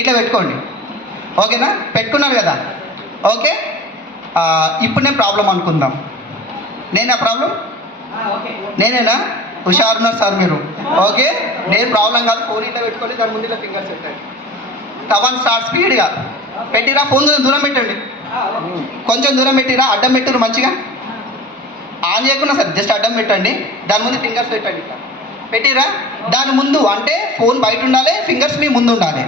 ఇట్లా పెట్టుకోండి. ఓకేనా? పెట్టుకున్నారు కదా? ఓకే. ఇప్పుడు నేను ప్రాబ్లం అనుకుందాం. నేనా ప్రాబ్లం? నేనేనా? హుషారున్నారు సార్ మీరు. ఓకే, నేను ప్రాబ్లం కాదు. ఫోన్ ఇట్లా పెట్టుకొని దాని ముందు ఇలా ఫింగర్స్ పెట్టండి. కవన్ స్టార్ట్ స్పీడ్గా పెట్టిరా. ఫోన్ దూరం పెట్టండి, కొంచెం దూరం పెట్టిరా. అడ్డం పెట్టిరు మంచిగా, ఆన్ చేయకుండా సార్ జస్ట్ అడ్డం పెట్టండి. దాని ముందు ఫింగర్స్ పెట్టండి. ఇట్లా పెట్టిరా. దాని ముందు అంటే ఫోన్ బయట ఉండాలి, ఫింగర్స్ మీ ముందు ఉండాలి.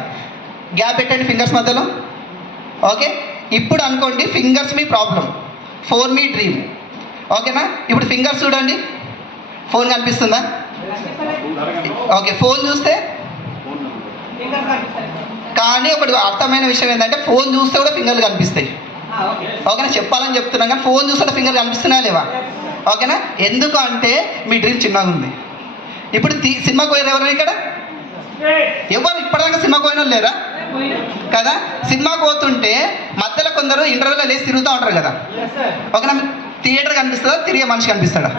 గ్యాప్ పెట్టండి ఫింగర్స్ మధ్యలో. ఓకే, ఇప్పుడు అనుకోండి ఫింగర్స్ మీ ప్రాబ్లం, ఫోన్ మీ డ్రీమ్. ఓకేనా? ఇప్పుడు ఫింగర్స్ చూడండి, ఫోన్ కనిపిస్తుందా? ఓకే, ఫోన్ చూస్తే కానీ ఒకటి అర్థమైన విషయం ఏంటంటే ఫోన్ చూస్తే కూడా ఫింగర్లు కనిపిస్తాయి. ఓకేనా? చెప్పాలని చెప్తున్నాం కానీ ఫోన్ చూస్తే ఫింగర్ కనిపిస్తున్నాయా లేవా? ఓకేనా? ఎందుకు అంటే మీ డ్రీమ్ చిన్నగా ఉంది. ఇప్పుడు సినిమాకి పోయారు ఎవరైనా ఇక్కడ? ఎవరు ఇప్పటిదాకా సినిమాకి పోయిన లేరా కదా? సినిమాకి పోతుంటే మధ్యలో కొందరు ఇంటర్వ్యూలో లేచి తిరుగుతూ ఉంటారు కదా. ఓకేనా? థియేటర్ కనిపిస్తుందా, తిరిగే మనిషి కనిపిస్తాడా?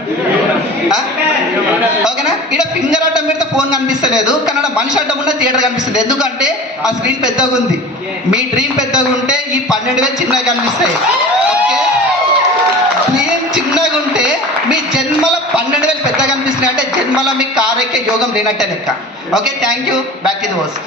ఓకేనా? ఇక్కడ ఫింగర్ అడ్డం పెడితే ఫోన్ కనిపిస్తలేదు, కానీ మనిషి అడ్డం ఉంటే థియేటర్ కనిపిస్తుంది. ఎందుకంటే ఆ స్క్రీన్ పెద్దగా ఉంది. మీ డ్రీమ్ పెద్దగా ఉంటే ఈ 12,000 చిన్నగా కనిపిస్తాయి. ఓకే, డ్రీమ్ చిన్నగా ఉంటే మీ జన్మల 12,000 పెద్దగా కనిపిస్తున్నాయి. అంటే జన్మల మీ కారెక్కే యోగం లేనట్టే లెక్క. Okay, thank you. Back to the worst.